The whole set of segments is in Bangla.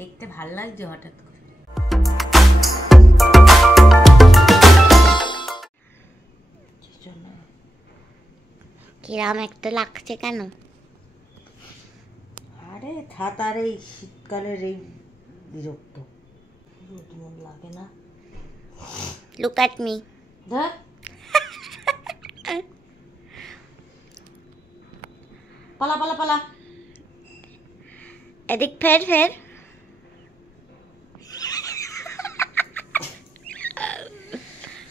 দেখতে ভাল লাগছে হঠাৎ করে। কিরাম একটা লাগছে কেন? আরে ছাতার এই শীতকালের এই বিরক্ত মন লাগে না। Look at me. দেখ পালা পালা পালা, এদিক ফের ফের।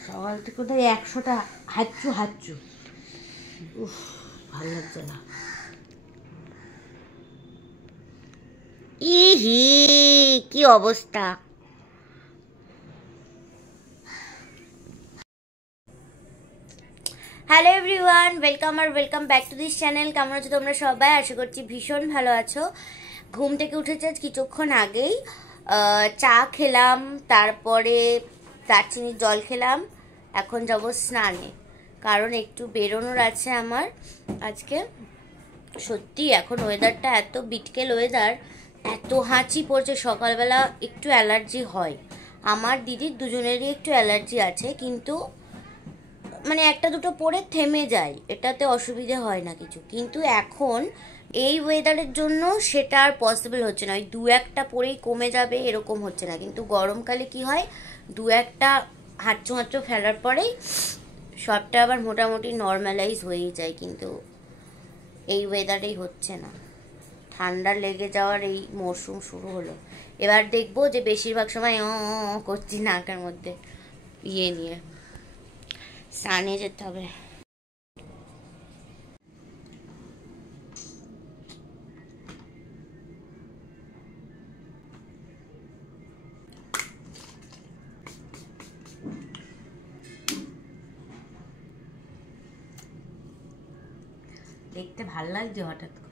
সকাল থেকে তো 100টা হাঁচু হাঁচু, উফ ভালো লাগছে না। ইহি কি অবস্থা। Hello everyone, welcome back to this channel. কেমন আছো তোমরা সবাই? আশা করছি ভীষণ ভালো আছো। ঘুম থেকে উঠেছে আজ কিছুক্ষণ আগেই, চা খেলাম, তারপরে দারচিনির জল খেলাম। এখন যাব স্নানে, কারণ একটু বেরোনোর আছে আমার আজকে। সত্যি এখন ওয়েদারটা এত বিটকেল ওয়েদার, এত হাঁচি পড়ছে। সকালবেলা একটু অ্যালার্জি হয়, আমার দিদির দুজনেরই একটু অ্যালার্জি আছে, কিন্তু মানে একটা দুটো পরে থেমে যায়, এটাতে অসুবিধে হয় না কিছু। কিন্তু এখন এই ওয়েদারের জন্য সেটা আর পসিবল হচ্ছে না। ওই দু একটা পরেই কমে যাবে এরকম হচ্ছে না। কিন্তু গরমকালে কি হয়, দু একটা হাঁচু হাঁচু ফেলার পরেই সবটা আবার মোটামুটি নর্মালাইজ হয়েই যায়। কিন্তু এই ওয়েদারেই হচ্ছে না। ঠান্ডা লেগে যাওয়ার এই মরশুম শুরু হলো। এবার দেখবো যে বেশিরভাগ সময় করছি নাকের মধ্যে ইয়ে নিয়ে। স্নানে যেতে হবে। দেখতে ভাল লাগছে হঠাৎ করে।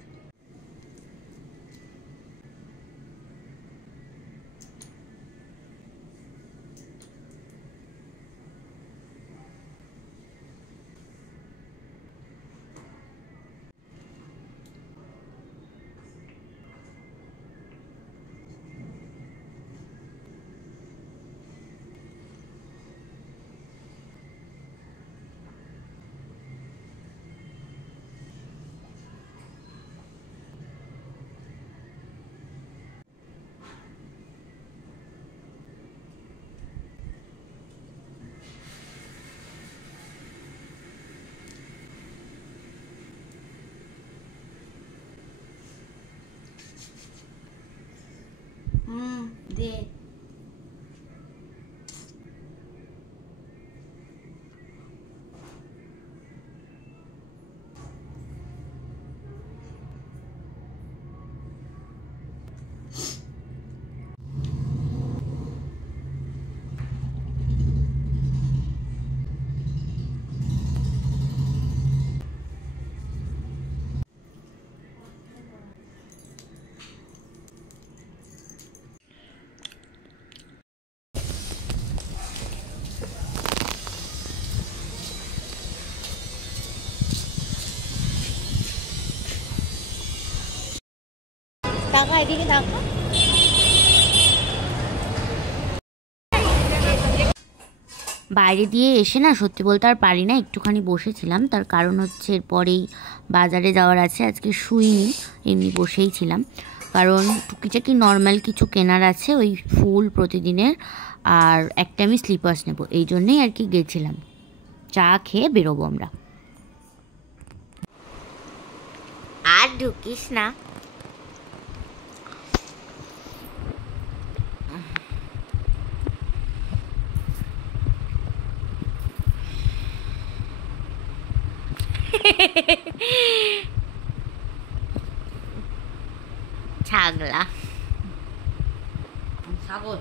দে টাকা এদিকে টাকা। বাইরে দিয়ে এসে না সত্যি বলতে আর পারি না, একটুখানি বসেছিলাম। তার কারণ হচ্ছে এরপরেই বাজারে যাওয়ার আছে। আজকে শুইনি, এমনি বসেই ছিলাম, কারণ টুকিটাকি নর্মাল কিছু কেনার আছে, ওই ফুল প্রতিদিনের, আর একটা আমি স্লিপার্স নেব, এই জন্যেই আর কি গেছিলাম। চা খেয়ে বেরোবো আমরা। আর ঢুকিস না। ছাগলা ছাগল।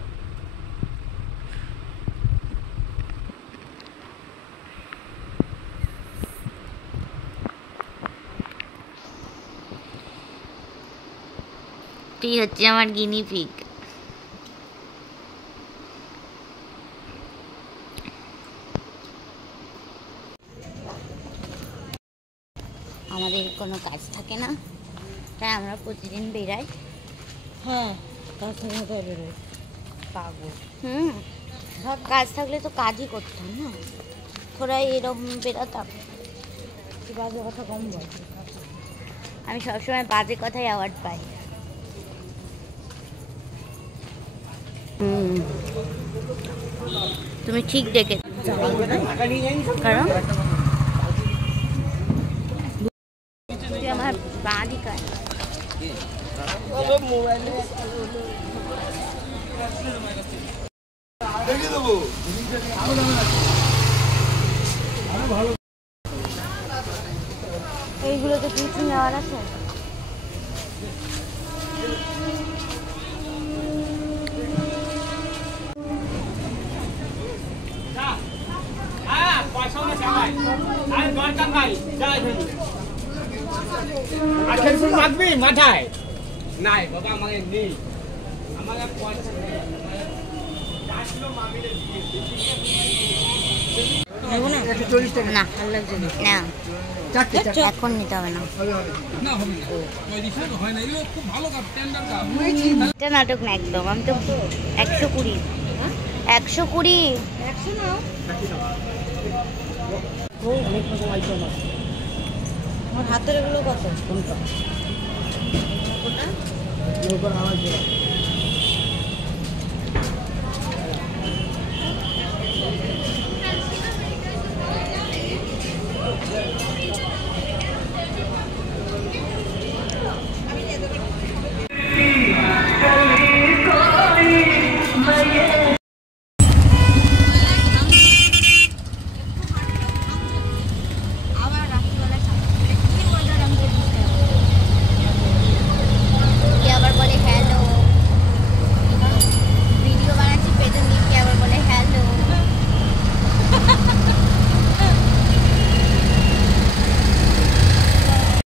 তুই হচ্ছে আমার গিনি পিগ। আমাদের কোনো কাজ থাকে না, তাই আমরা প্রতিদিন বেরাই। হ্যাঁ, পাগল। কাজ থাকলে তো কাজই করতাম না, থোড়া এরকম বেরাতাম। বাজে কথা কম বল। আমি সবসময় বাজে কথাই অ্যাওয়ার্ড পাই। তুমি ঠিক দেখে, কারণ তুই আমার বাড়ি কাজ এইগুলোতে কিছু নেওয়ার আছে। মাথায় নাই বাবা আমাকে নেই, আমাকে না না এখন নিতে হবে না। এটা নাটক না একদম। আমি তো 120 120 আমার হাতের এগুলো কত?